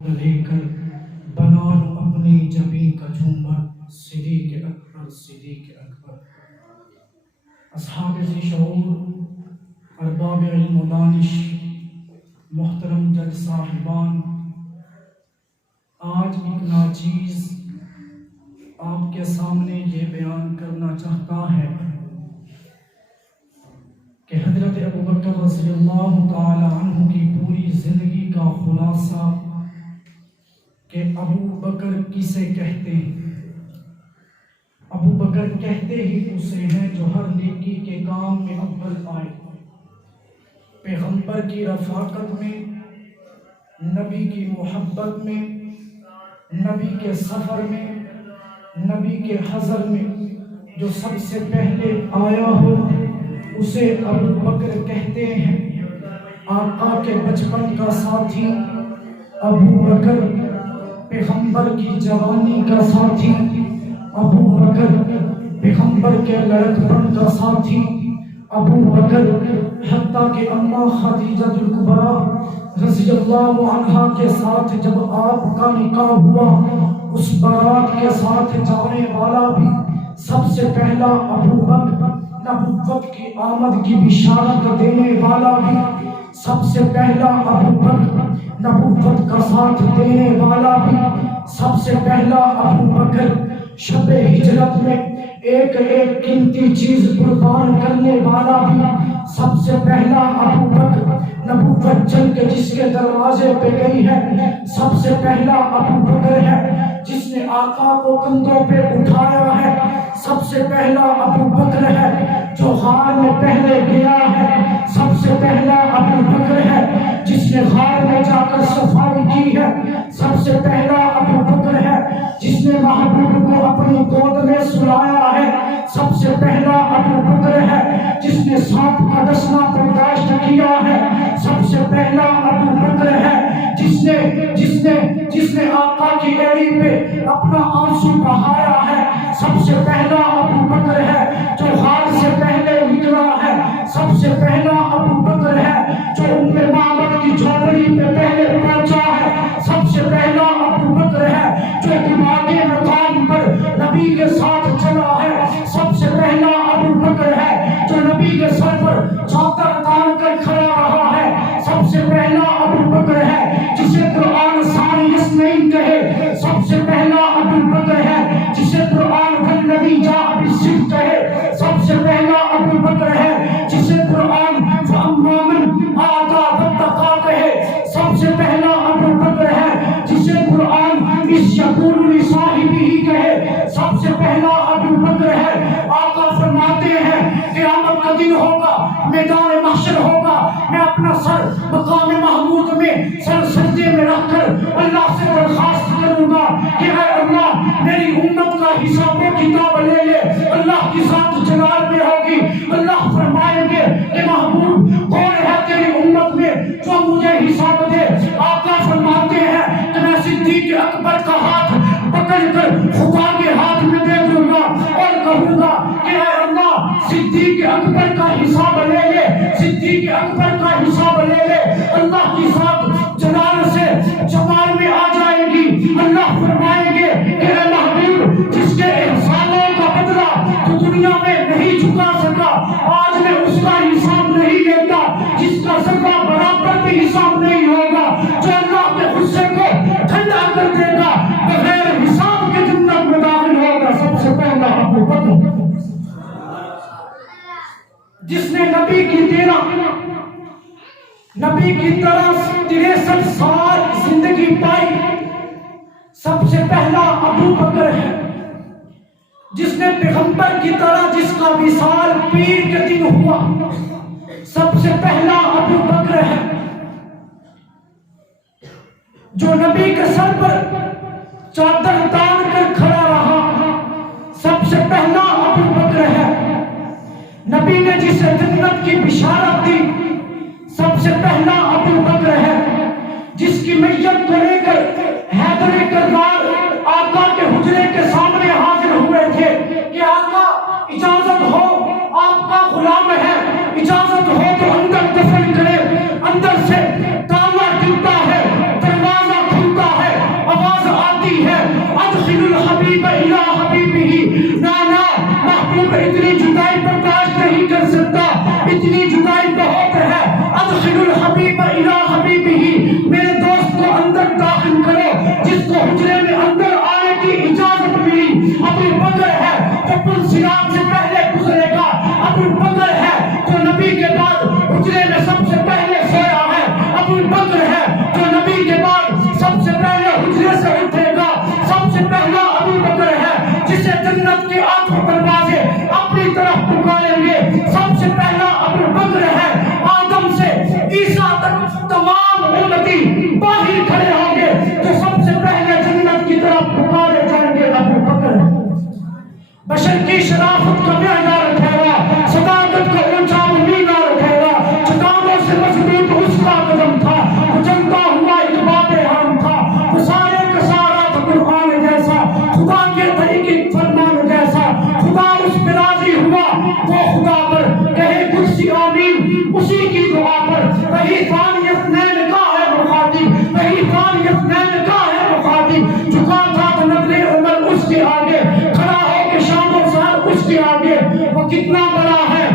لے کر بنا لو اپنی جبیں کا جھومر، صدیق اکبر صدیق اکبر۔ اصحاب ذی شعور، ارباب علم و دانش، محترم جج صاحبان، آج ایک ناچیز آپ کے سامنے یہ بیان کرنا چاہتا ہے کہ حضرت ابوبکر رضی اللہ تعالی عنہ کی پوری زندگی کا خلاصہ کہ ابو بکر کسے کہتے ہیں۔ ابو بکر کہتے ہی اسے ہیں جو ہر نیکی کے کام میں اول آئے، پیغمبر کی رفاقت میں، نبی کی محبت میں، نبی کے سفر میں، نبی کے حضر میں جو سب سے پہلے آیا ہو اسے ابو بکر کہتے ہیں۔ آقا کے بچپن کا ساتھی ابو بکر، پیغمبر کی جوانی کا ساتھی ابو بکر، پیغمبر کے لڑکپن کا ساتھی ابو بکر، حتیٰ کہ اماں خدیجہ الکبریٰ رضی اللہ عنہا کے ساتھ جب آپ کا نکاح ہوا، اس بارات کے ساتھ جانے والا بھی سب سے پہلا ابو بکر، نبوت کی آمد کی بشارت دینے والا بھی سب سے پہلا ابو بکر، نبوت کا ساتھ دینے والا بھی سب سے پہلا ابو بکر، شب ہجرت میں ایک ایک قیمتی چیز قربان کرنے والا بھی سب سے پہلا ابو بکر، نبوت چل کے جس کے دروازے پہ گئی ہے سب سے پہلا ابو بکر ہے، جس نے آقا کو کندھوں پہ اٹھایا ہے سب سے پہلا ابو بکر ہے، جو غار میں پہلے گیا ہے سب سے پہلا ابو بکر ہے، جس نے غار میں جا کر صفائی کی ہے سب سے پہلا ابو بکر ہے، جس نے محبوب کو اپنی گود میں سلایا ہے سب سے پہلا ابو بکر ہے، جس نے سانپ کا ڈسنا برداشت کیا ہے سب سے پہلا ابو بکر ہے، جس نے آقا کی ایڑی پہ اپنا آنسو بہایا ہے سب سے پہلا ابو بکر ہے، جو غار سے پہلے نکلا ہے سب سے پہلا ابو بکر ہے، جو معبد کی جھوپڑی پہ پہلے پہنچا ہے سب سے پہلا ابو بکر ہے، جو دماغی مقام پر نبی کے ساتھ چلا ہے سب سے پہلا ابو بکر ہے، جو نبی کے سر پر چادر تان کر کھڑا رہا ہے سب سے پہلا ابو بکر ہے، جسے قرآن سائنس نہیں کہے سب سے پہلا ابو بکر ہے، جسے قرآن والنبی جاء بالصدق کہے سب سے پہلا ابو بکر ہے، جسے قرآن فأما من آتى واتقى کہے سب سے پہلا ابو بکر ہے، جسے قرآن اذ یقول لصاحبہ کہے سب سے پہلا ابو بکر ہے۔ آقا فرماتے ہیں قیامت کا دن ہوگا، میدان محشر ہوگا، میں اپنا سر مقام محمود میں سر سجدے میں رکھ کر اللہ سے درخواست کروں گا کہ اے اللہ میری امت کا حساب و کتاب لے لے، اللہ کی ذات جلال میں ہوگی، اللہ فرمائیں گے کہ محبوب کون ہے تیری امت میں جو مجھے حساب دے، آقا فرماتے ہیں کہ میں صدیق اکبر کا ہاتھ پکڑ کر خدا کے ہاتھ میں دے دوں گا اور کہوں گا کہ اے اللہ صدیق اکبر کا حساب لے لے، صدیق اکبر کا حساب لے لے، اللہ کی ذات جلال سے جمال میں آ جائے گی، اللہ فرمائیں گے کہ اے محبوب جس کے احسانوں کا بدلہ تو دنیا میں نہیں چکا سکا، آج میں اس کا حساب نہیں لیتا، جس کا ذرہ برابر بھی حساب نہیں ہوگا، جو اللہ کے غصے کو ٹھنڈا کر دے گا، بغیر حساب کے جنت میں داخل ہوگا سب سے پہلا ابو بکر، جس نے نبی کی طرح 63 سال زندگی پائی سب سے پہلا ابو بکر ہے، جس نے پیغمبر کی طرح جس کا وصال پیر کے دن ہوا سب سے پہلا ابو بکر ہے، جو نبی کے سر پر چادر تان کر کھڑا رہا سب سے پہلا ابو بکر ہے، نبی نے جسے جنت کی بشارت دی سب سے پہلا ابو بکر ہے، جس کی میت کو لے کر حیدر کرار آقا کے حجرے کے سامنے حاضر ہوئے تھے کہ آقا اجازت ہو، آپ کا غلام ہے، اجازت ہو تو اندر دفن کرے، اندر سے تالا ٹوٹا ہے، دروازہ کھلتا قائم کرو. جس کو حجرے میں اندر آنے کی اجازت ملی ابو بکر ہے جو پل صراط سے پہلے گزرے گا. ابو بکر ہے جو نبی کے بعد حجرے میں سب سے پہلے سویا ہے. ابو بکر ہے جو نبی کے بعد سب سے پہلے حجرے سے اٹھے گا. سب سے پہلا ابو بکر ہے جسے جنت کے آٹھوں دروازے اپنی طرف پکاریں گے. سب سے پہلا ابو بکر ہے. آدم سے عیسیٰ تک تمام امتی باہر کھڑے ہوں گے تو سب سے پہلے جنت کی طرف پکارے جائیں گے ابو بکر. بشر کی شرافت کا معیار ٹھہرا, صداقت کا اونچا مینار ٹھہرا. چٹانوں سے مضبوط اس کا قدم تھا, وہ جلتا ہوا ایک باب ہم تھا. وہ سارے کا سارا تھا قرآن جیسا, خدا کے طریقے فرمان جیسا. خدا اس پہ راضی ہوا وہ خدا پر کہے کرسی آمین اسی کی دعا پر. وہی فانیت نین کا ہے مخاطب, وہی فانیت نین کا ہے مخاطب. جھکا تھا تو نبل عمر اس کے آگے, کھڑا ہو کے شام و سحر اس کے آگے. وہ کتنا بڑا ہے